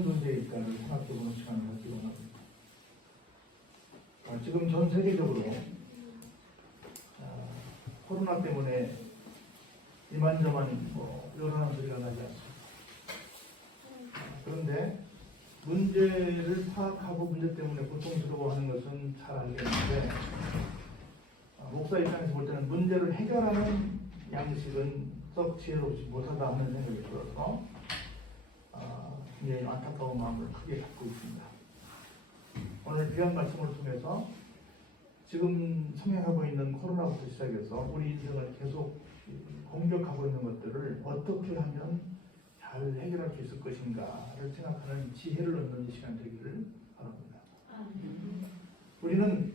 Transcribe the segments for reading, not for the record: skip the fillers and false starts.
어떤 존재일까를 생각해보는 시간을 갖기로 합니다. 지금 전 세계적으로 코로나 때문에 이만저만 요란한 소리가 나지 않습니다. 그런데 문제를 파악하고 문제 때문에 고통스러워하는 것은 잘 알겠는데 목사 입장에서 볼 때는 문제를 해결하는 양식은 썩 지혜롭지 못하다 하는 생각이 들어서 굉장히 안타까운 마음을 크게 갖고 있습니다. 오늘 귀한 말씀을 통해서 지금 성행하고 있는 코로나부터 시작해서 우리 인생을 계속 공격하고 있는 것들을 어떻게 하면 잘 해결할 수 있을 것인가를 생각하는 지혜를 얻는 시간 되기를 바랍니다. 우리는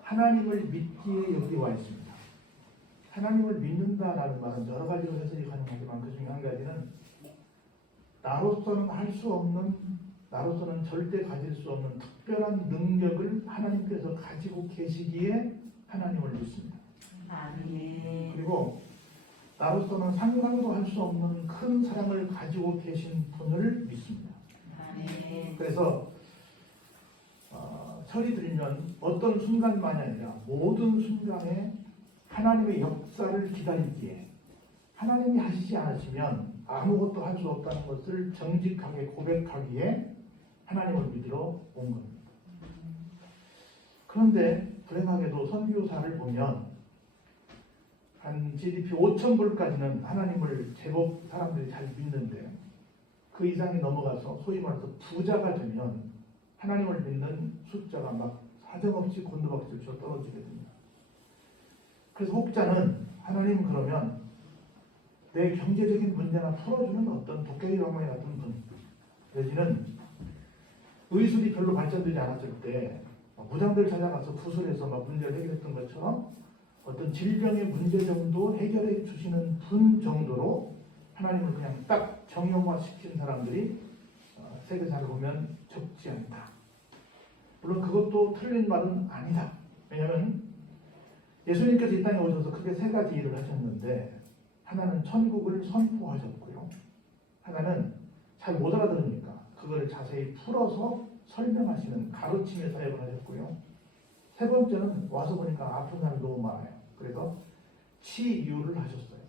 하나님을 믿기에 여기 와 있습니다. 하나님을 믿는다라는 말은 여러 가지로 해석이 가능하지만 그 중에 한 가지는 나로서는 할 수 없는, 나로서는 절대 가질 수 없는 특별한 능력을 하나님께서 가지고 계시기에 하나님을 믿습니다. 그리고 나로서는 상상도 할 수 없는 큰 사랑을 가지고 계신 분을 믿습니다. 그래서 철이 들면 어떤 순간만이 아니라 모든 순간에 하나님의 역사를 기다리기에 하나님이 하시지 않으시면 아무것도 할 수 없다는 것을 정직하게 고백하기에 하나님을 믿으러 온 겁니다. 그런데 불행하게도 선교사를 보면 한 GDP 5,000불까지는 하나님을 제법 사람들이 잘 믿는데 그 이상이 넘어가서 소위 말해서 부자가 되면 하나님을 믿는 숫자가 막 사정없이 곤두박질쳐 떨어지게 됩니다. 그래서 혹자는 하나님 그러면 내 경제적인 문제나 풀어주는 어떤 도깨비 방망이 같은 분, 내지는 의술이 별로 발전되지 않았을 때 무당들 찾아가서 구슬해서 막 문제를 해결했던 것처럼 어떤 질병의 문제 정도 해결해 주시는 분 정도로 하나님을 그냥 딱 정형화시킨 사람들이 세계사를 보면 적지 않다. 물론 그것도 틀린 말은 아니다. 왜냐하면 예수님께서 이 땅에 오셔서 크게 세 가지 일을 하셨는데 하나는 천국을 선포하셨고요. 하나는 잘 못 알아들으니까 그거를 자세히 풀어서 설명하시는 가르침의 사역을 하셨고요. 세 번째는 와서 보니까 아픈 사람이 너무 많아요. 그래서 치유를 하셨어요.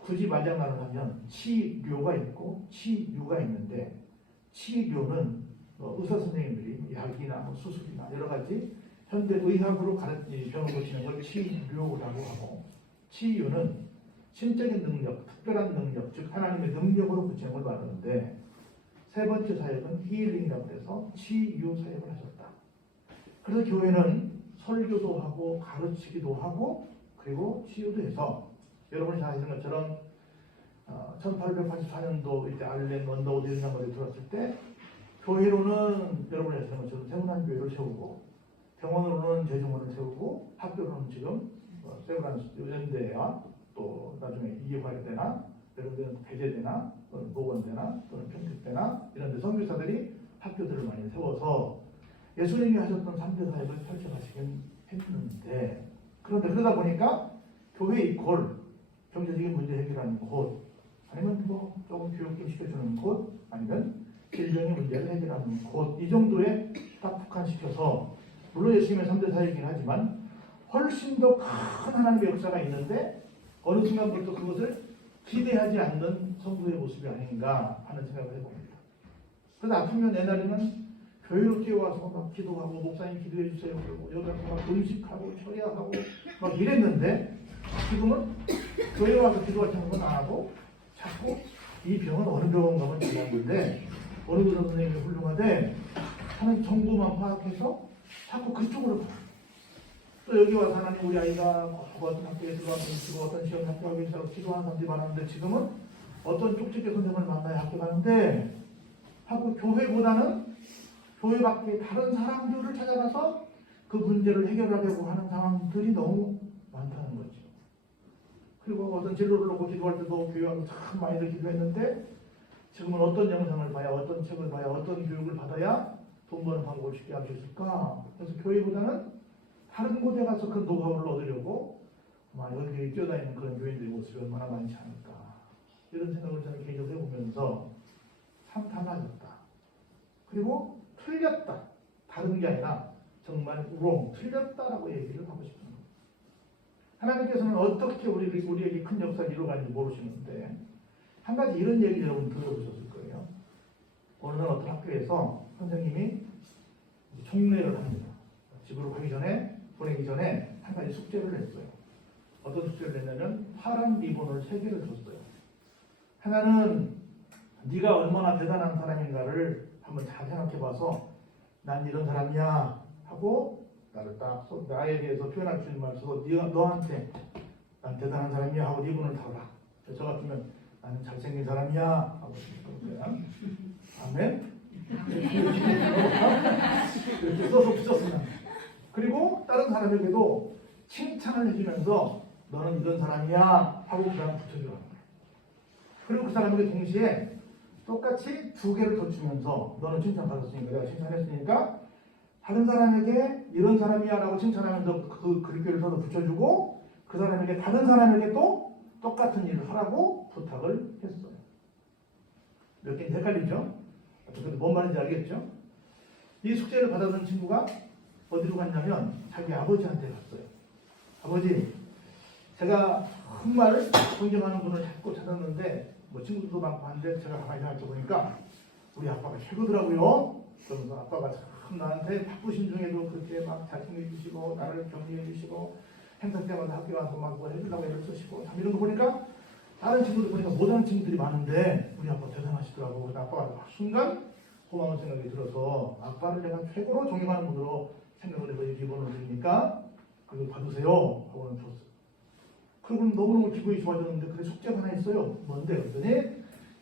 굳이 말장난을 하면 치료가 있고 치유가 있는데 치료는 의사 선생님들이 약이나 수술이나 여러 가지 현대 의학으로 병을 고치는 걸 치료라고 하고 치유는 신적인 능력, 특별한 능력, 즉 하나님의 능력으로 고치는 걸 말하는데 세 번째 사역은 힐링이라고 해서 치유 사역을 하셨다. 그래서 교회는 설교도 하고 가르치기도 하고 그리고 치유도 해서 여러분이 잘 아시는 것처럼 1884년도 이때 아일랜드 언더우드 연장거리에 들어왔을 때 교회로는 여러분이 아시는 것처럼 세문안교회를 세우고 병원으로는 제중원을 세우고 학교로는 지금 세브란스 연대와 또 나중에 이화여대나 이런 데는 배제대나 또는 보건대나 또는 평택대나 이런 데 선교사들이 학교들을 많이 세워서 예수님이 하셨던 3대 사역을 펼쳐가시긴 했는데 그런데 그러다 보니까 교회 이퀄 경제적인 문제 해결하는 곳 아니면 뭐 조금 교육 좀 시켜주는 곳 아니면 질병의 문제를 해결하는 곳 이 정도에 딱 국한시켜서 물론 예수님의 3대 사역이긴 하지만 훨씬 더 큰 하나님의 역사가 있는데 어느 순간부터 그것을 기대하지 않는 성도의 모습이 아닌가 하는 생각을 해봅니다. 그래서 아프면 옛날에는 교회로 뛰어와서 막 기도하고 목사님 기도해 주세요 그러고 여기 와서 막 음식하고 처리하고 막 이랬는데 지금은 교회 와서 기도할 생각은 안 하고 자꾸 이 병은 어느 병원 가면 중요한 건데 어느 의사 선생님이 훌륭하대 하는 정보만 파악해서 자꾸 그쪽으로 가요. 또 여기 와서 하나님 우리 아이가 어떤 학교에 들어가서 어떤 시험 합격하기 위해서 기도하는 사람들이 많았는데 지금은 어떤 쪽집게 선생님을 만나야 학교 가는데 하고 교회보다는 교회 밖에 다른 사람들을 찾아가서 그 문제를 해결하려고 하는 상황들이 너무 많다는 거죠. 그리고 어떤 진로를 놓고 기도할 때도 교회 와서 참 많이들 기도했는데 지금은 어떤 영상을 봐야 어떤 책을 봐야 어떤 교육을 받아야 돈 버는 방법을 쉽게 알 수 있을까? 그래서 교회보다는 다른 곳에 가서 그 노하우를 얻으려고 여기 뛰어다니는 그런 교인들의 모습이 얼마나 많지 않을까 이런 생각을 저는 개인적으로 해보면서 참 달라졌다. 그리고 틀렸다. 다른 게 아니라 정말 우롱, 틀렸다라고 얘기를 하고 싶은 거예요. 하나님께서는 어떻게 우리에게 큰 역사를 이루어가는지 모르시는데 한 가지 이런 얘기 여러분 들어보셨을 거예요. 어느 날 어떤 학교에서 선생님이 총례를 합니다. 집으로 보내기 전에 한 가지 숙제를 냈어요. 어떤 숙제를 냈냐면 파란 리본을 3개를 줬어요. 하나는 네가 얼마나 대단한 사람인가를 한번 잘 생각해봐서 난 이런 사람이야 하고 나를 딱 나에 대해서 표현할 수 있는 말 써서 네가 너한테 난 대단한 사람이야 하고 리본을 달아. 저 같으면 나는 잘생긴 사람이야 하고 그러세요. 아멘. 이렇게 써서 붙였습니다. 그리고 다른 사람에게도 칭찬을 해주면서 너는 이런 사람이야 하고 그 사람 붙여주라는 거예요. 그리고 그 사람에게 동시에 똑같이 2개를 더 주면서 너는 칭찬받았으니까 내가 칭찬했으니까 다른 사람에게 이런 사람이야 라고 칭찬하면서 그 글귀를 서로 붙여주고 그 사람에게 다른 사람에게 또 똑같은 일을 하라고 부탁을 했어요. 몇 개인지 헷갈리죠? 어쨌든 뭔 말인지 알겠죠? 이 숙제를 받아든 친구가 어디로 갔냐면 자기 아버지한테 갔어요. 아버지, 제가 정말 존경하는 분을 자꾸 찾았는데 뭐 친구들도 많고 한데 제가 가만히 생각해 보니까 우리 아빠가 최고더라고요. 그러면서 아빠가 참 나한테 바쁘신 중에도 그렇게 막 잘 챙겨주시고 나를 격려해 주시고 행사 때마다 학교 와서 막 뭐 해주려고 애를 쓰시고 참 이런 거 보니까 다른 친구들 보니까 못하는 친구들이 많은데 우리 아빠 대단하시더라고. 그래서 아빠가 순간 고마운 생각이 들어서 아빠를 내가 최고로 존경하는 분으로 생각을 해서 이 리본을 드리니까 그걸 받으세요 하고는 줬어요. 그러고는 너무너무 기분이 좋아졌는데 그래 숙제가 하나 있어요. 뭔데? 그랬더니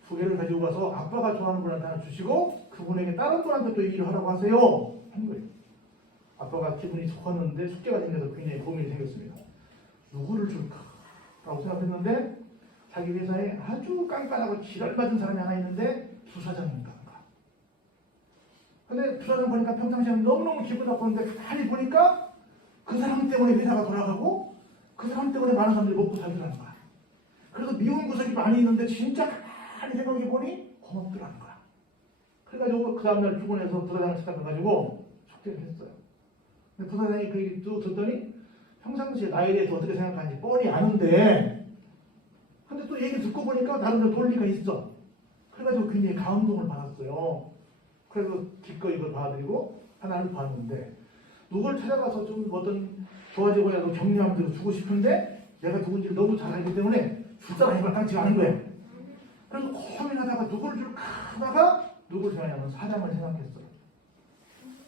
2개를 가지고 가서 아빠가 좋아하는 분한테 하나 주시고 그분에게 다른 분한테 또 얘기를 하라고 하세요 한 거예요. 아빠가 기분이 좋았는데 숙제가 생겨서 굉장히 고민이 생겼습니다. 누구를 줄까? 라고 생각했는데 자기 회사에 아주 깐깐하고 지랄맞은 사람이 하나 있는데 부사장인가. 근데 부사장 보니까 평상시에는 너무너무 기분 나빴는데 가만히 보니까 그 사람 때문에 회사가 돌아가고 그 사람 때문에 많은 사람들이 먹고 살더라는 거야. 그래서 미운 구석이 많이 있는데 진짜 가만히 생각해보니 고맙더라는 거야. 그래가지고 그 다음날 피곤해서 부사장을 찾아가가지고 숙제를 했어요. 근데 부사장이 그 얘기 쭉 듣더니 평상시에 나에 대해서 어떻게 생각하는지 뻔히 아는데 근데 또 얘기 듣고 보니까 나름대로 논리가 있어. 그래가지고 굉장히 감동을 받았어요. 그래서 기꺼이 이걸 봐드리고 하나를 봤는데 누굴 찾아가서 좀 어떤 도와주고라도 격려하면서 주고 싶은데 내가 누군지를 너무 잘 알기 때문에 줄 사람이 마땅치가 않은 거예요. 그래서 고민하다가 누굴 줄까 하다가 누굴 생각하냐면 사장을 생각했어요.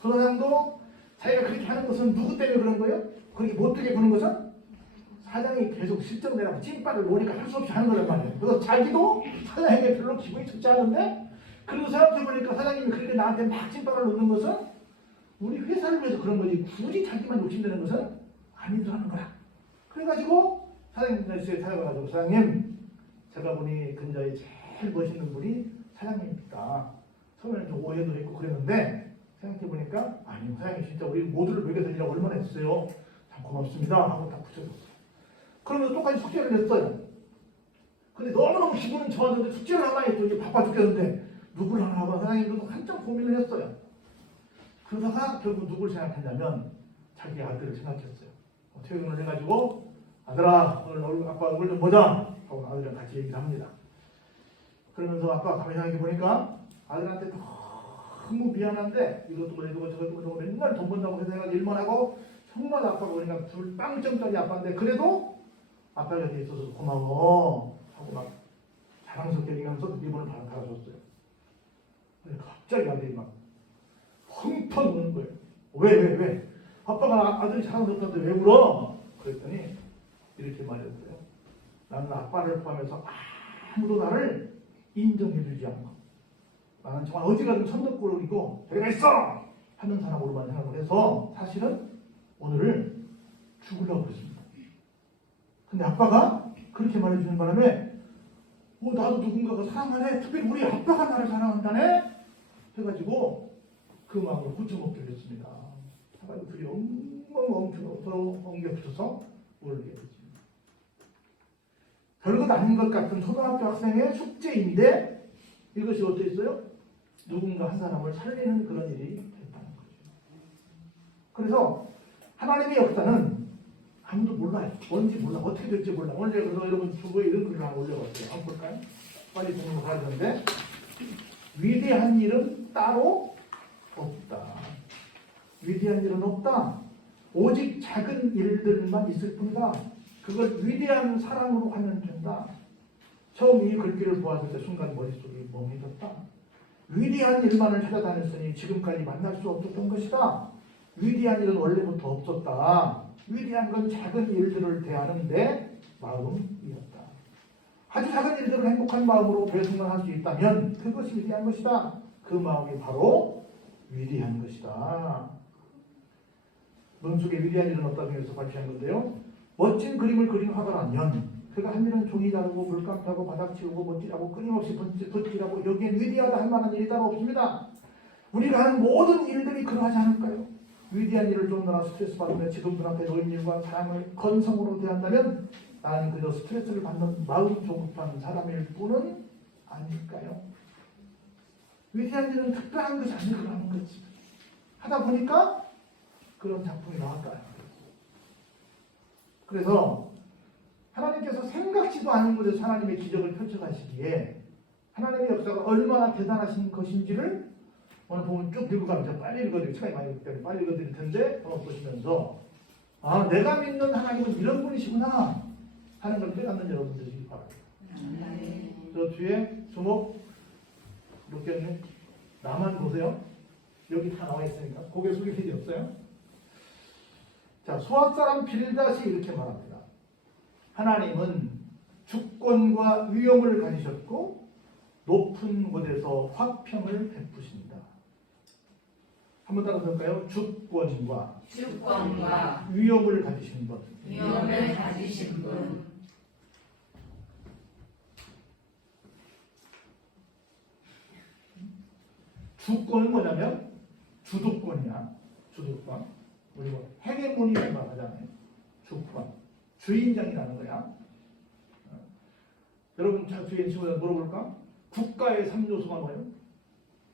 그 사장도 자기가 그렇게 하는 것은 누구 때문에 그런 거예요? 그렇게 못되게 보는 것은 사장이 계속 실정내라고 찐빠를 놓으니까 할 수 없이 하는 거란 말이에요. 그래서 자기도 사장에게 별로 기분이 좋지 않은데 그리고 생각해보니까 사장님이 그렇게 나한테 막 찐빠를 놓는 것은 우리 회사를 위해서 그런 거지 굳이 자기만 욕심내는 것은 아니더라는 거야. 그래가지고 사장님한테 찾아가가지고 사장님 제가 보니 근자에 제일 멋있는 분이 사장님입니다. 처음에는 좀 오해도 했고 그랬는데 생각해보니까 아니 사장님 진짜 우리 모두를 먹여드리려고 얼마나 했어요. 참 고맙습니다 하고 딱 붙여줬어요. 그러면서 똑같이 숙제를 냈어요. 근데 너무너무 기분은 좋았는데 숙제를 하나 했더니 이제 바빠 죽겠는데 누굴 하나 하고 사장님도 한참 고민을 했어요. 그러다가 결국 누굴 생각했냐면 자기 아들을 생각했어요. 퇴근을 해가지고 아들아 오늘 아빠 얼굴 좀 보자 하고 아들이랑 같이 얘기를 합니다. 그러면서 아빠가 가만히 생각해보니까 아들한테 너무 미안한데 이것도 뭐해주고 저것도 뭐해주고 맨날 돈 번다고 해서 일만 하고 정말 아빠가 보니까 둘 빵점짜리 아빠인데 그래도 아빠 곁에 있어서 고마워 하고 막 자랑스럽게 얘기하면서 리본을 달아줬어요. 갑자기 아들이 막 펑펑 우는 거예요. 왜? 아빠가 아들이 자랑스럽다는데 왜 울어? 그랬더니 이렇게 말했어요. 나는 아빠를 포함해서 아무도 나를 인정해주지 않고 나는 정말 어디 가든 천덕꾸러기고 내가 있어! 하는 사람으로만 생각을 해서 사실은 오늘을 죽으려고 그랬습니다. 근데 아빠가 그렇게 말해주는 바람에 나도 누군가가 사랑하네. 특별히 우리 아빠가 나를 사랑한다네. 해가지고 그 마음을 고쳐먹게 됐습니다. 해가지고 둘이 엉엉 서로 엉겨 붙여서 울게 됐습니다. 별것 아닌 것 같은 초등학교 학생의 숙제인데 이것이 어떻게 있어요? 누군가 한 사람을 살리는 그런 일이 됐다는 거죠. 그래서 하나님의 역사는 아무도 몰라요. 뭔지 몰라. 어떻게 될지 몰라. 오늘 그래서 여러분 주보에 이런 글을 하나 올려봤어요. 한번 볼까요? 빨리 보는 거 가야 되는데 위대한 일은 따로 없다. 위대한 일은 없다. 오직 작은 일들만 있을 뿐이다. 그걸 위대한 사랑으로 하면 된다. 처음 이 글귀를 보았을 때 순간 머릿속이 멍해졌다. 위대한 일만을 찾아다녔으니 지금까지 만날 수 없었던 것이다. 위대한 일은 원래부터 없었다. 위대한 건 작은 일들을 대하는데 마음이었다. 아주 작은 일들을 행복한 마음으로 배송을 할 수 있다면 그것이 위대한 것이다. 그 마음이 바로 위대한 것이다. 논술의 위대한 일은 없다 중에서 발표한 건데요. 멋진 그림을 그린 화가라면 그가 한 일은 종이 다루고 물감 타고 바닥 치우고 못질하고 끊임없이 덧질하고 여기엔 위대하다 할 만한 일이 따로 없습니다. 우리가 하는 모든 일들이 그러하지 않을까요? 위대한 일을 쫓느라 스트레스 받으며 지금 눈앞에 놓인 일과 사람을 건성으로 대한다면 나는 그저 스트레스를 받는 마음 조급한 사람일 뿐은 아닐까요? 위대한 일은 특별한 것이 아니고 하는 거지. 하다 보니까 그런 작품이 나왔다. 그래서 하나님께서 생각지도 않은 곳에서 하나님의 기적을 펼쳐가시기에 하나님의 역사가 얼마나 대단하신 것인지를 오늘 보면 쭉 들고 가면 제가 빨리 읽어드리고 시간이 많이 있기 때문에 빨리 읽어드릴 텐데 한번 보시면서 아 내가 믿는 하나님은 이런 분이시구나 하는 걸 깨닫는 여러분들이 바랍니다. 저 뒤에 주목 놓겠네. 나만 보세요. 여기 다 나와 있으니까 고개 숙일 일이 없어요. 자, 수학 사람 빌다시 이렇게 말합니다. 하나님은 주권과 위엄을 가지셨고 높은 곳에서 화평을 베푸신다. 한번 따라서 볼까요? 주권과 위엄을 가지신 분. 주권은 뭐냐면 주도권이야. 주도권. 우리 뭐 헤게모니라는 말 하잖아요. 주권. 주인장이라는 거야. 여러분 자 뒤에 친구들 물어볼까? 국가의 3요소가 뭐예요?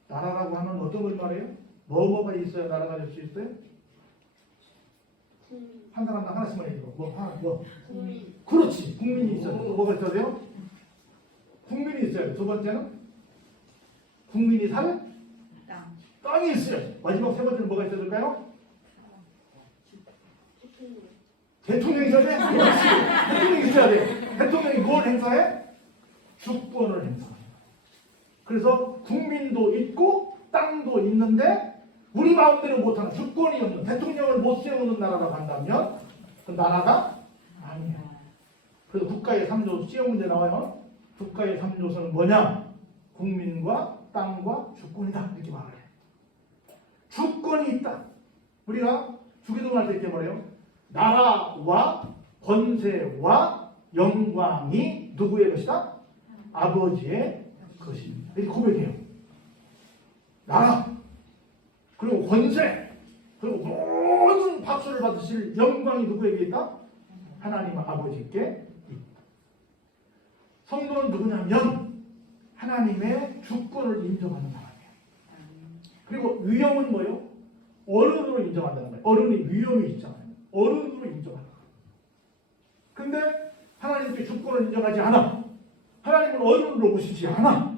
나라라고 하면 어떤 걸 말해요? 뭐가 있어야 나라가 될 수 있어요? 한 사람 하나씩만 얘기해. 뭐? 그렇지. 국민이 있어야 돼요. 뭐가 있어야 돼요? 국민이 있어야 돼요. 두 번째는 국민이 살 땅이 있어요. 마지막 세 번째는 뭐가 있어야 될까요? 대통령이 있어야 돼? 그렇지. 대통령이 있어야 돼. 대통령이 뭘 행사해? 주권을 행사합니다. 그래서 국민도 있고 땅도 있는데 우리 마음대로 못하는 주권이 없는 대통령을 못 세우는 나라라고 한다면 그 나라가 아니야. 그래서 국가의 3요소 시험 문제 나와요. 국가의 3요소는 뭐냐? 국민과 땅과 주권이다. 이렇게 말을 해. 주권이 있다. 우리가 주기도문할 때 이렇게 말해요. 나라와 권세와 영광이 누구의 것이다? 아버지의 것입니다. 이렇게 고백해요. 나라, 그리고 권세, 그리고 모든 박수를 받으실 영광이 누구에게 있다? 하나님 아버지께 있다. 성도는 누구냐면 하나님의 주권을 인정하는 사람이에요. 그리고 위엄은 뭐예요? 어른으로 인정한다는 거예요. 어른이 위엄이 있잖아요. 어른으로 인정한다. 근데 하나님께 주권을 인정하지 않아. 하나님은 어른으로 보시지 않아.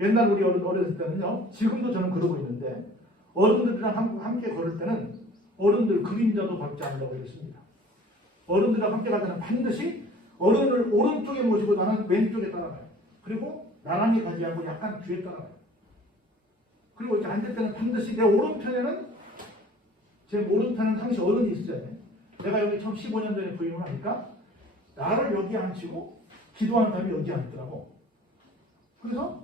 옛날 우리 어렸을 때는요. 지금도 저는 그러고 있는데 어른들이랑 함께 걸을 때는 어른들 그림자도 밟지 않으려고 했습니다. 어른들이랑 함께 갈 때는 반드시 어른을 오른쪽에 모시고 나는 왼쪽에 따라가요. 그리고 나란히 가지 않고 약간 뒤에 따라가요. 그리고 이렇게 앉을 때는 반드시 내 오른편에는 제 오른편은 항시 어른이 있어야 돼. 내가 여기 처음 15년 전에 부임을 하니까 나를 여기 앉히고 기도하는 사람이 여기 앉더라고. 그래서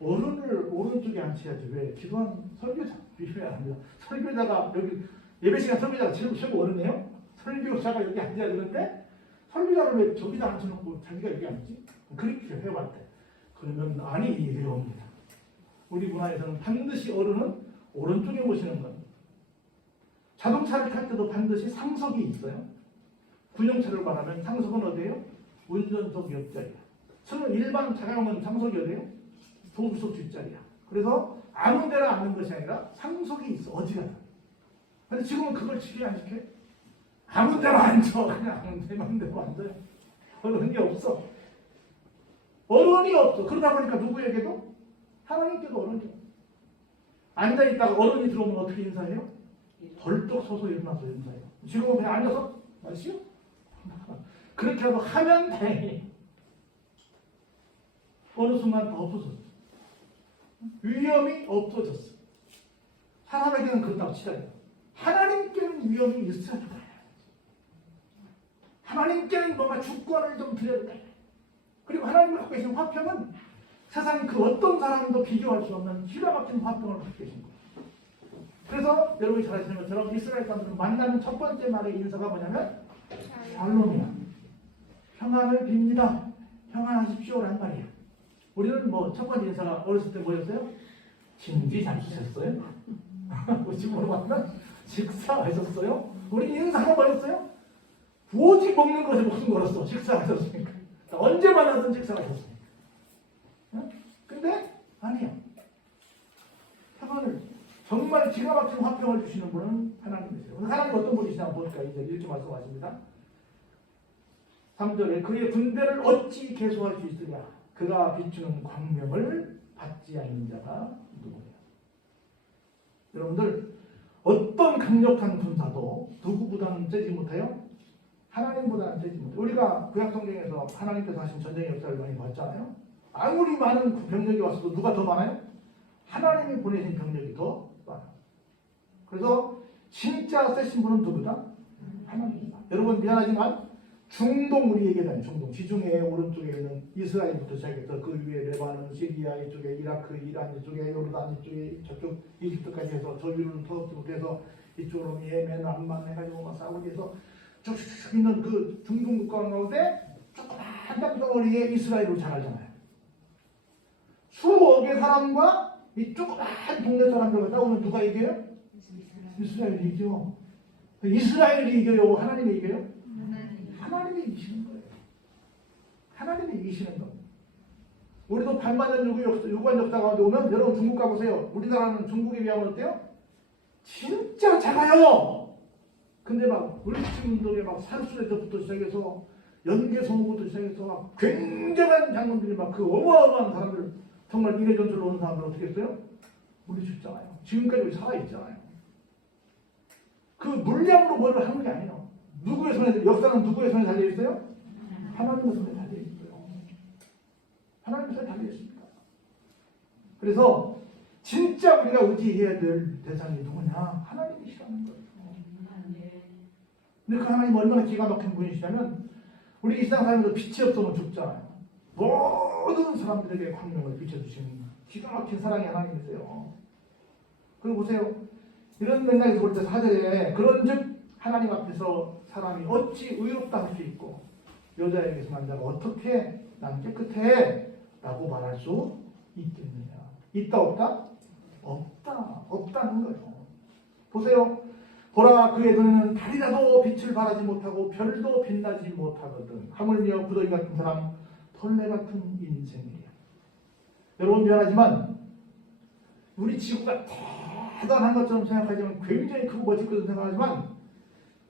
어른을 오른쪽에 앉혀야지. 왜? 기도하는 설교자 비교해야 합니다. 설교자가 여기 예배 시간 설교자가 최고 어른이에요? 설교자가 여기 앉아야 되는데 설교자를 왜 저기다 앉혀놓고 자기가 여기 앉지? 그렇게 해봤대. 그러면 아니 이래요 옵니다. 우리 문화에서는 반드시 어른은 오른쪽에 모시는 겁니다. 자동차를 탈 때도 반드시 상석이 있어요. 군용차를 말하면 상석은 어디예요? 운전석 옆자리야. 저는 일반 자가용은 상석이 어디예요? 도구석 뒷자리야. 그래서 아무 데나 앉는 것이 아니라 상속이 있어. 어디가나. 근데 지금은 그걸 지켜 안 지켜요? 아무 데나 앉아. 그냥 내 맘대로 앉아요. 어른이 없어. 어른이 없어. 그러다 보니까 누구에게도? 하나님께도 어른이 없어. 앉아있다가 어른이 들어오면 어떻게 인사해요? 벌떡 서서 일어나서 인사해요. 지금은 그냥 앉아서 마시오? 그렇게라도 하면 다행이에요. 어느 순간 더 없어졌어. 위험이 없어졌어. 사람에게는 그렇다고 치자요. 하나님께는 위험이 있어야 돼요. 하나님께는 뭔가 주권을 좀 드려야 돼요. 그리고 하나님이 갖고 계신 화평은 세상 그 어떤 사람도 비교할 수 없는 기가 막힌 화평을 갖고 계신 거예요. 그래서 여러분이 잘 아시는 것처럼 이스라엘 사람들은 만나는 첫 번째 말의 인사가 뭐냐면 샬롬이야. 평안을 빕니다. 평안하십시오라는 말이야. 우리는 뭐 첫 번째 인사가 어렸을 때 뭐였어요? 진지 잡수셨어요? 지금 물어봤나? 식사하셨어요? 우리 인사가 뭐였어요? 오직 먹는 것에 목숨 걸었어. 식사하셨으니까. 언제 만나든 식사하셨으니까. 근데 아니야. 평안을 정말 기가 막힌 화평을 주시는 분은 하나님이세요. 하나님 어떤 분이시냐 볼까? 이제 이렇게 말씀하십니다. 3절에 그의 군대를 어찌 계수할 수 있으냐? 그가 비추는 광명을 받지 않는 자가 누구냐? 여러분들 어떤 강력한 군사도 누구보다는 째지 못해요? 하나님보다는 째지 못해요. 우리가 구약 성경에서 하나님께서 하신 전쟁의 역사를 많이 봤잖아요. 아무리 많은 병력이 왔어도 누가 더 많아요? 하나님이 보내신 병력이 더 많아요. 그래서 진짜 세신 분은 누구다? 하나님이다. 여러분 미안하지만 중동 우리 얘기하잖아요. 중동 지중해 오른쪽에 있는 이스라엘부터 시작해서 그 위에 레바논, 시리아 이쪽에 이라크, 이란 이쪽에 요르단 이쪽에 저쪽 이집트까지 해서 저 위로는 터키부터 해서 이쪽으로 예멘, 암만 해가지고 막 사우디에서 쭉쭉 있는 그 중동 국가 가운데 조그만 땅덩어리에 이스라엘을 잘 알잖아요. 수억의 사람과 이 조그만 동네 사람들과 싸우면 누가 이겨요? 이스라엘이 이겨. 이스라엘이 이겨요? 하나님이 이겨요? 하나님이 이기시는 거예요. 하나님이 이기시는 겁니다. 우리도 반만년 유구한 역사 가운데 오면 여러분 중국 가보세요. 우리나라는 중국에 비하면 어때요? 진짜 작아요. 근데 막 물리치킨 운동에 막 산수레저부터 시작해서 연개성부터 시작해서 막 굉장한 장군들이 막 그 어마어마한 사람들 정말 미래 전술로 오는 사람들 어떻게 했어요? 물리쳤잖아요. 지금까지 우리 살아있잖아요. 그 물량으로 뭐를 하는 게 아니에요. 누구의 손에, 역사는 누구의 손에 달려있어요? 하나님의 손에 달려있어요. 하나님의 손에 달려있습니다. 그래서 진짜 우리가 의지해야 될 대상이 누구냐? 하나님이시라는 거예요. 근데 그 하나님 얼마나 기가 막힌 분이시냐면 우리 이 세상 살면서 빛이 없으면 죽잖아요. 모든 사람들에게 광명을 비춰주시는 기가 막힌 사랑의 하나님이세요. 그리고 보세요. 이런 맥락에서 볼 때 4절에 그런즉 하나님 앞에서 사람이 어찌 의롭다 할 수 있고 여자에게서 남자가 어떻게 난 깨끗해 라고 말할 수 있겠느냐. 있다 없다? 없다. 없다는 거예요. 보세요. 보라 그의 눈에는 달이라도 빛을 발하지 못하고 별도 빛나지 못하거든. 하물며 구더기 같은 사람 벌레 같은 인생이야. 여러분 미안하지만 우리 지구가 대단한 것처럼 생각하지만 굉장히 크고 멋있거든 생각하지만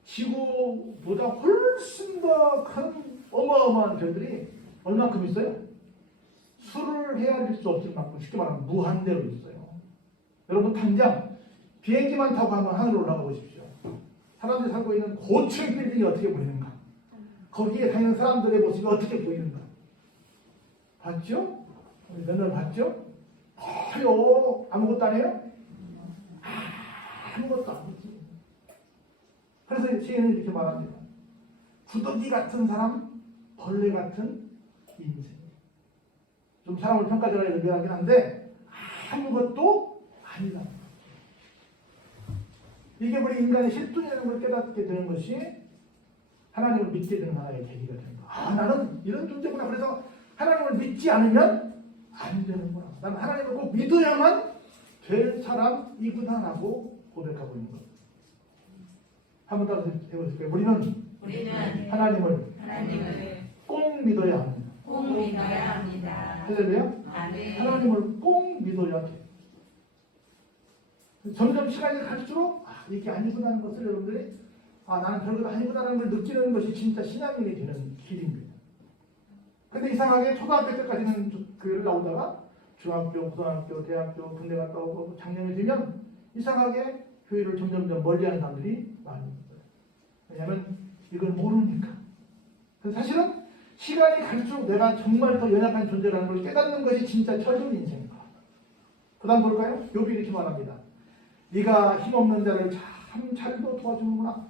지구보다 훨씬 더 큰 어마어마한 별들이 얼마큼 있어요? 수를 헤아릴 수 없을 만큼 쉽게 말하면 무한대로 있어요. 여러분 당장 비행기만 타고 한번 하늘로 올라가 보십시오. 사람들이 살고 있는 고층 빌딩이 어떻게 보이는가? 거기에 다니는 사람들의 모습이 어떻게 보이는가? 봤죠? 우리 맨날 봤죠? 커요. 아무것도 안 해요? 아무것도 아니지. 그래서 시인은 이렇게 말합니다. 구더기 같은 사람, 벌레 같은 인생. 좀 사람을 평가절하게 미안하긴 한데 아무것도 아니다. 이게 우리 인간의 실존이라는 걸 깨닫게 되는 것이 하나님을 믿게 되는 하나의 계기가 되는 거야. 아, 나는 이런 존재구나. 그래서 하나님을 믿지 않으면 안 되는구나. 나는 하나님을 꼭 믿어야만 될 사람이구나라고 고백하고 있는 거예요. 한번 따라서 해보실까요? 우리는 하나님을 꼭 믿어야 합니다. 꼭 믿어야 합니다. 할렐루야. 아멘. 하나님을 꼭 믿어야 돼. 점점 시간이 갈수록 이게 아니구나라는 것을 여러분들이 나는 별것 아니구나라는 걸 느끼는 것이 진짜 신앙인이 되는 길입니다. 근데 이상하게 초등학교 때까지는 교회를 나오다가 중학교, 고등학교, 대학교, 군대 갔다 오고 작년이 되면 이상하게 교회를 점점 멀리하는 사람들이 많이 있어요. 왜냐하면 이걸 모르니까. 사실은 시간이 갈수록 내가 정말 더 연약한 존재라는 걸 깨닫는 것이 진짜 철저한 인생입니다. 그 다음 볼까요? 욥이 이렇게 말합니다. 네가 힘없는 자를 참 잘도 도와주는구나.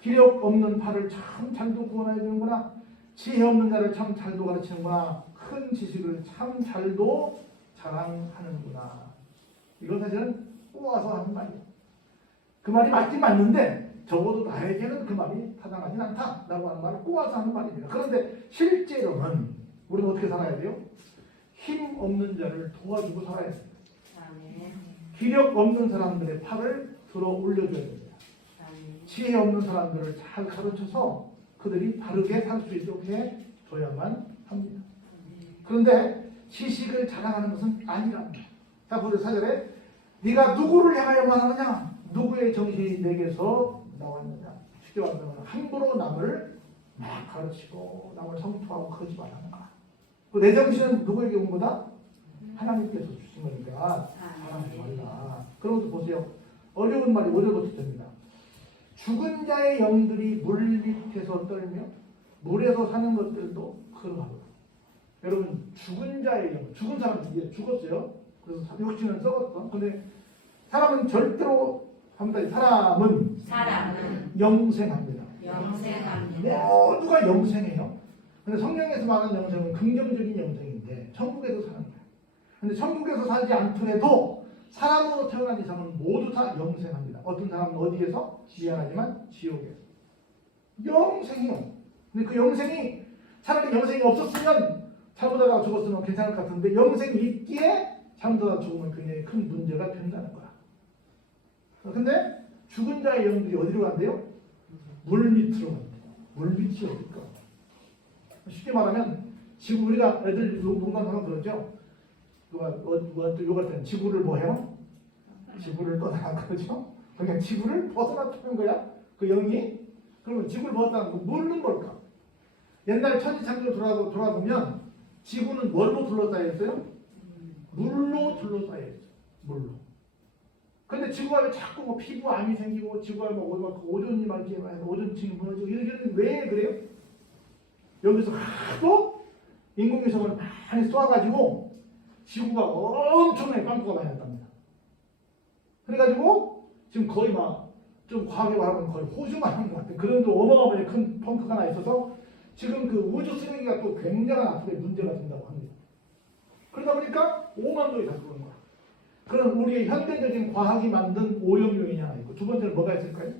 기력 없는 팔을 참 잘도 구원해 주는구나. 지혜 없는 자를 참 잘도 가르치는구나. 큰 지식을 참 잘도 자랑하는구나. 이건 사실은 꼬아서 하는 말이에요. 그 말이 맞긴 맞는데 적어도 나에게는 그 말이 타당하진 않다라고 하는 말을 꼬아서 하는 말입니다. 그런데 실제로는 우리는 어떻게 살아야 돼요? 힘 없는 자를 도와주고 살아야 돼요. 아멘. 기력 없는 사람들의 팔을 들어 올려줘야 됩니다. 아멘. 지혜 없는 사람들을 잘 가르쳐서 그들이 바르게 살 수 있게 줘야만 합니다. 그런데 지식을 자랑하는 것은 아니랍니다. 자, 보세요. 4절에 네가 누구를 향하여만 하느냐? 누구의 정신이 내게서 나왔느냐? 쉽게 말하면 함부로 남을 막 가르치고 남을 성토하고 거짓말하는가? 내 정신은 누구에게 온 거다? 하나님께서 주신 거니까 사랑하지 말라. 그런 것도 보세요. 어려운 말이 5절부터 됩니다. 죽은 자의 영들이 물 밑에서 떨며 물에서 사는 것들도 그러하고. 여러분, 죽은 자의 영, 죽은 사람은 이제 죽었어요. 그래서 육신은 썩었어. 근데 사람은 절대로 사람은 영생합니다. 영생합니다. 모두가 영생해요. 근데 성경에서 말하는 영생은 긍정적인 영생인데 천국에서 사는 거예요. 근데 천국에서 살지 않더라도 사람으로 태어난 이상은 모두 다 영생합니다. 어떤 사람은 어디에서? 미안하지만 지옥에서. 영생이요. 근데 그 영생이 차라리 영생이 없었으면 잘못하다가 죽었으면 괜찮을 것 같은데 영생이 있기에 잘못하다가 죽으면 굉장히 큰 문제가 된다는 거야. 근데 죽은 자의 영들이 어디로 간대요? 물 밑으로 간대요. 물 밑이 어딜까? 쉽게 말하면 지금 우리가 애들 농담하면 그러죠. 누가 또 요가 때는 지구를 뭐 해요? 지구를 떠나 그러죠. 그러니까 지구를 벗어났다는 거야. 그 영이. 그러면 지구를 벗어나는 거 물은 뭘까? 옛날 천지창조로 돌아보면 지구는 뭘로 둘러싸여 있어요? 물로 둘러싸여 있어요. 물로. 근데 지구가 왜 자꾸 뭐 피부암이 생기고 지구가 뭐 오존이 막 이렇게 오존층이 무너지고 이러는 왜 그래요? 여기서 하도 인공위성을 많이 쏘아가지고 지구가 엄청나게 빵꾸가 많이 났답니다. 그래가지고 지금 거의 막 좀 과하게 말하면 거의 호주만 한 것 같아요. 그런 어마어마하게 큰 펑크가 나 있어서 지금 그 우주 쓰레기가 또 굉장한 앞으로의 문제가 된다고 합니다. 그러다 보니까 5만 도이 다 그런 거야. 그럼 우리의 현대적인 과학이 만든 오염용이 하나 있고 두 번째는 뭐가 있을까요?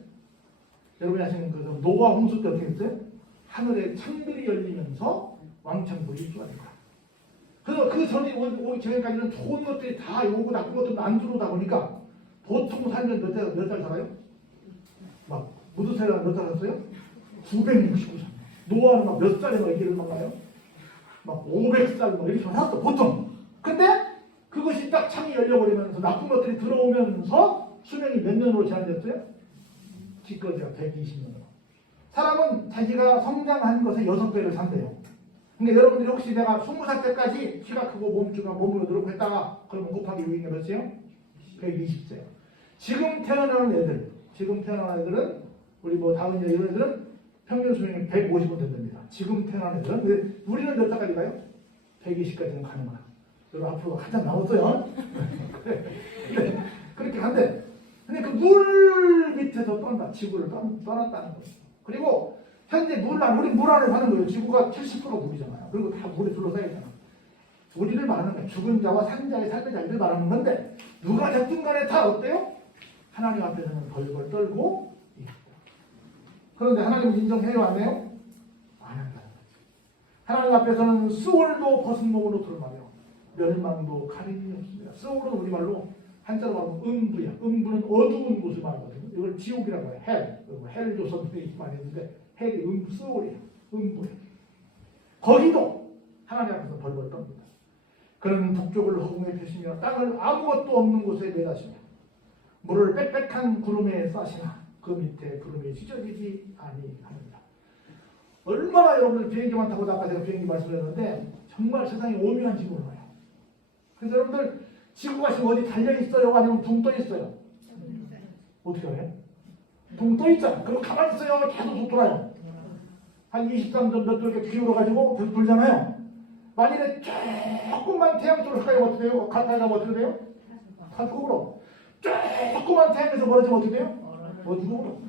여러분이 아시는 그 노아 홍수 때 어떻게 했어요? 하늘에 창들이 열리면서 왕창물이 쏟아진 거야. 그래서 그 전에 오기 전까지는 좋은 것들이 다 오고 나쁜 것들은 안 들어오다 보니까 보통 살면 몇 달 살아요? 막 무드세라는 몇 달 살았어요? 969살. 노아는 막 몇 살에 막 얘기를 막 나요? 막 500살 막 이렇게 살았어 보통. 근데 그것이 딱 창이 열려버리면서 나쁜 것들이 들어오면서 수명이 몇 년으로 제한됐어요? 기껏해야 120년으로. 사람은 자기가 성장한 것의 6배를 산대요. 그러니까 여러분들이 혹시 내가 20살 때까지 키가 크고 몸주가 몸으로 늘고 했다가 그러면 곱하기 6이니까 몇이에요? 120세. 지금 태어나는 애들은 우리 뭐 다은이나 이런 애들은 평균 수명이 150은 된답니다. 지금 태어난 애들은. 근데 우리는 몇 살까지 가요? 120까지는 가는 거야. 여러분 앞으로 한참 남았어요. 그렇게 간대. 근데 그 물 밑에서 떤다. 지구를 떠났다는 거예요. 그리고 현재 우리 물 안에 사는 거예요. 지구가 70%가 물이잖아요. 그리고 다 물에 둘러싸여 있잖아. 우리를 말하는 거야. 죽은 자와 산 자의 삶의 자리를 말하는 건데 누가 됐든 간에 다 어때요? 하나님 앞에서는 벌벌 떨고 있다. 그런데 하나님 인정해요 안 해요? 안 한다는 거지. 하나님 앞에서는 수월도 벗은 몸으로 드러나며 멸망도 가림이 없습니다. 수월은 우리말로 한자로 말하면 음부야. 음부는 어두운 곳을 말하거든요. 이걸 지옥이라고 해요. 헬도 선생님이 말했는데 헬이 수월이야. 음부야. 거기도 하나님 앞에서 벌벌 떱니다. 그는 북쪽을 허공에 펴시며 땅을 아무것도 없는 곳에 매다시며 물을 빽빽한 구름에 싸시나 그 밑에 구름이 찢어지지 아니하느니라. 얼마나 여러분들 비행기만 타고 아까 제가 비행기 말씀드렸는데 정말 세상에 오묘한 지구로 와요. 그래서 여러분들 지구가 지금 어디 달려있어요? 아니면 둥 떠있어요? 어떻게 해요? 둥 떠있잖아. 그럼 가만히 있어요? 계속 돌아요. 한 23도 몇 도 이렇게 기울어가지고 계속 돌잖아요. 만일에 조금만 태양 쪽으로 가까이 어떻게 돼요? 가까이 가면 어떻게 돼요? 가쪽으로. 조금만 태양에서 멀어지면 어떻게 돼요? 어디로?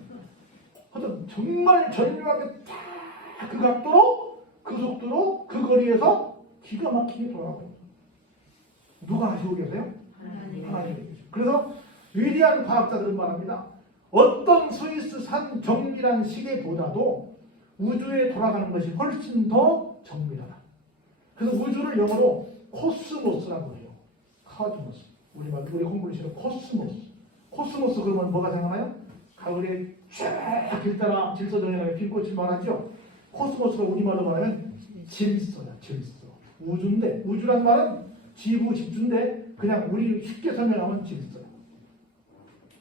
하여튼 정말 절묘하게 딱 그 각도로, 그 속도로, 그 거리에서 기가 막히게 돌아가요. 누가 하시고 계세요? 하나님이 계시죠. 그래서 위대한 과학자들은 말합니다. 어떤 스위스 산 정밀한 시계보다도 우주에 돌아가는 것이 훨씬 더 정밀하다. 그래서 우주를 영어로 코스모스라고 해요. 카즈모스. 우리 공부를 싫어. 코스모스. 코스모스 그러면 뭐가 생각나요? 가을에 쫙 길 따라 질서정연하게 핀꽃이 말하죠. 코스모스가 우리말로 말하면 질서야. 질서. 우주인데 우주란 말은 지구 집주인데 그냥 우리 쉽게 설명하면 질서야.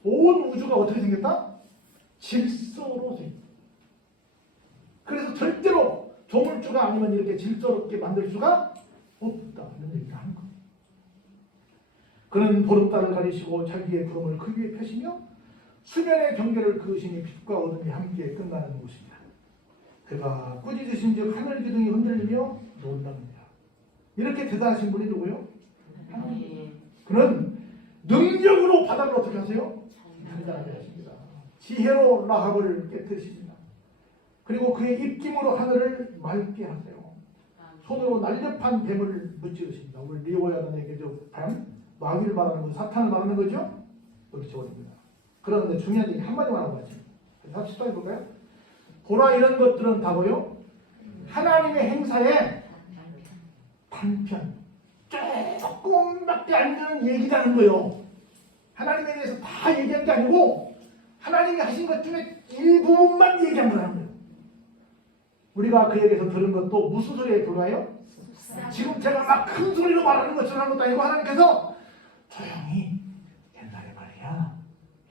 온 우주가 어떻게 생겼다? 질서로 생겼다. 그래서 절대로 조물주가 아니면 이렇게 질서롭게 만들 수가 없다. 이런 얘기를 하는 거예요. 그는 보름달을 가리시고 자기의 구름을 그 위에 펴시며 수면의 경계를 그으시니 빛과 어둠이 함께 끝나는 곳입니다. 그가 꾸짖으신 즉 하늘 기둥이 흔들리며 놀랍니다. 이렇게 대단하신 분이 누구요? 하나님. 그는 능력으로 바다를 어떻게 하세요? 단단하게 하십니다. 지혜로 라합을 깨뜨리십니다. 그리고 그의 입김으로 하늘을 맑게 하세요. 손으로 날렵한 뱀을 무찌르십니다. 우리 리오야는 얘기죠. 뱀, 마귀를 말하는 거죠. 사탄을 말하는 거죠. 그렇죠, 어딥니다. 그런데 중요한 얘기 한마디만 하고 가죠. 합시다 해볼까요? 보라 이런 것들은 다 뭐요? 하나님의 행사에 단편, 조금밖에 안 되는 얘기라는 거예요. 하나님에 대해서 다 얘기한 게 아니고 하나님이 하신 것 중에 일부분만 얘기한 거라는 거예요. 우리가 그에게서 들은 것도 무슨 소리에 불과해요? 지금 제가 막 큰 소리로 말하는 것처럼 하는 것도 아니고 하나님께서 조용히 옛날에 말이야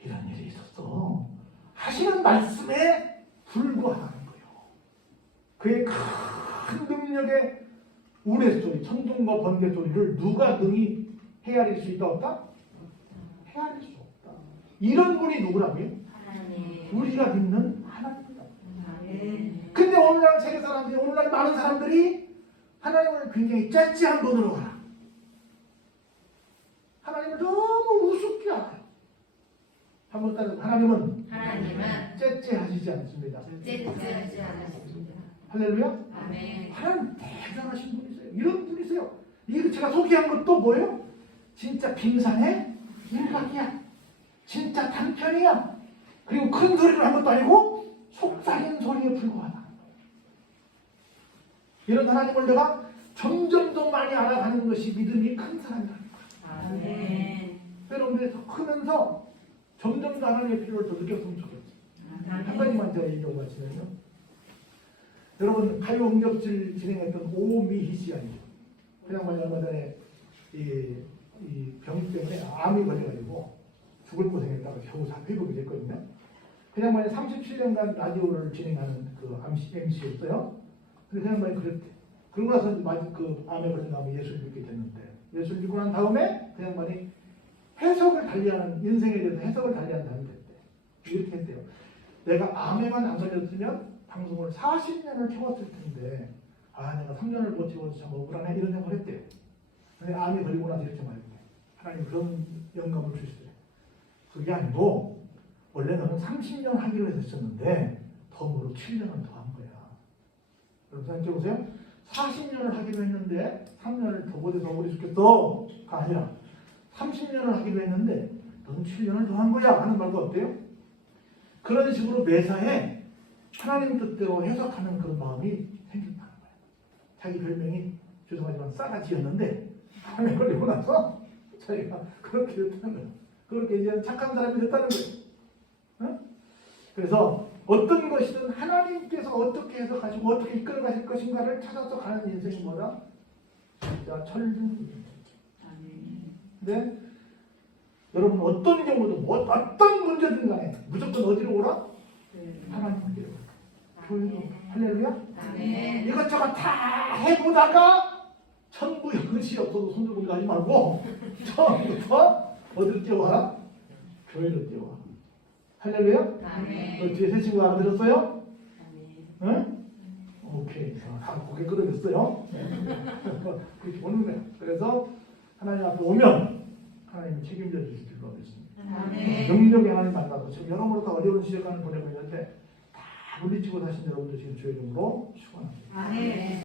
이런 일이 있었어 하시는 말씀에 불과하는 거예요. 그의 큰 능력의 우레소리, 천둥과 번개 소리를 누가 능히 헤아릴 수 있다 없다? 헤아릴 수 없다. 이런 분이 누구라고요? 하나님. 우리가 믿는 하나님입니다. 근데 오늘날 세계 사람들이, 오늘날 많은 사람들이 하나님을 굉장히 째째한 분으로 알아. 하나님을 너무 우습게 알아요. 한번 따져 하나님은 째째하시지 않습니다. 째째하지 않았습니다. 할렐루야. 아멘. 하나님 대단하신 분이세요. 이런 분이세요. 이거 제가 소개한 것도 뭐예요? 진짜 빙산의 일각이야. 진짜 단편이야. 그리고 큰 소리를 한 것도 아니고 속삭이는 소리에 불과하다. 이런 하나님을 내가 점점 더 많이 알아가는 것이 믿음이 큰 사람이라는 거예요. 아멘. 여러분들이 더 크면서 점점 더 하나님의 필요를 더 느꼈으면 좋겠어요. 한 가지만 제가 얘기하고 마치면요. 여러분 가요 응접실 진행했던 오미희 씨 아니죠? 그냥 말이 얼마 전에 이 병 때문에 암이 걸려가지고 죽을 고생했다가 겨우 회복이 됐거든요. 그냥 말이 37년간 라디오를 진행하는 그 MC였어요. 근데 그냥 말이 그랬대. 그러고 나서 그 암에 걸린 다음에 예수를 믿게 됐는데 예수를 믿고 난 다음에 그냥 말이 해석을 달리하는 인생에 대해서 해석을 달리하는 사람이 됐대. 이렇게 했대요. 내가 암에만 안 걸렸으면 방송을 40년을 채웠을 텐데 내가 3년을 버티고 참 억울하네 이런 생각을 했대요. 근데 암에 걸리고 나서 이렇게 말해요. 하나님 그런 영감을 주시더래요. 그게 아니고 원래 너는 30년 하기로 했었는데 덤으로 7년을 더 한 거야. 여러분 생각해보세요. 40년을 하기로 했는데 3년을 더 못해서 억울해 죽겠어가 아니라 30년을 하기로 했는데 너는 7년을 더 한 거야 하는 말도 어때요? 그런 식으로 매사에 하나님 뜻대로 해석하는 그런 마음이 생긴다는 거예요. 자기 별명이 죄송하지만 싸가지였는데 암에 걸리고 나서 자기가 그렇게 됐다는 거예요. 그렇게 이제 착한 사람이 됐다는 거예요. 그래서 어떤 것이든 하나님께서 어떻게 해석하시고 어떻게 이끌어 가실 것인가를 찾아서 가는 인생이 뭐다? 진짜 철든. 아멘. 근데 여러분 어떤 경우도 어떤 문제든 간에 무조건 어디로 오라? 하나님께로. 교회로. 할렐루야. 아멘. 이것저것 다 해보다가 전부 영것이 없어도 손들고 가지 말고 처음부터 어디로 뛰어와라? 교회로 뛰어와. 할렐루야. 아멘. 뒤에 세 친구 알아들었어요? 아멘. 응? 오케이. 다 고개 끄덕였어요. 그렇게 보는 거야. 그래서 하나님 앞에 오면 하나님이 책임져 주실 줄로 믿습니다. 아멘. 능력의 하나님 만나서 지금 여러모로 다 어려운 시간을 보내고 있는데 다 물리치고 사신 여러분들 지금 주의 이름으로 축원합니다. 아멘.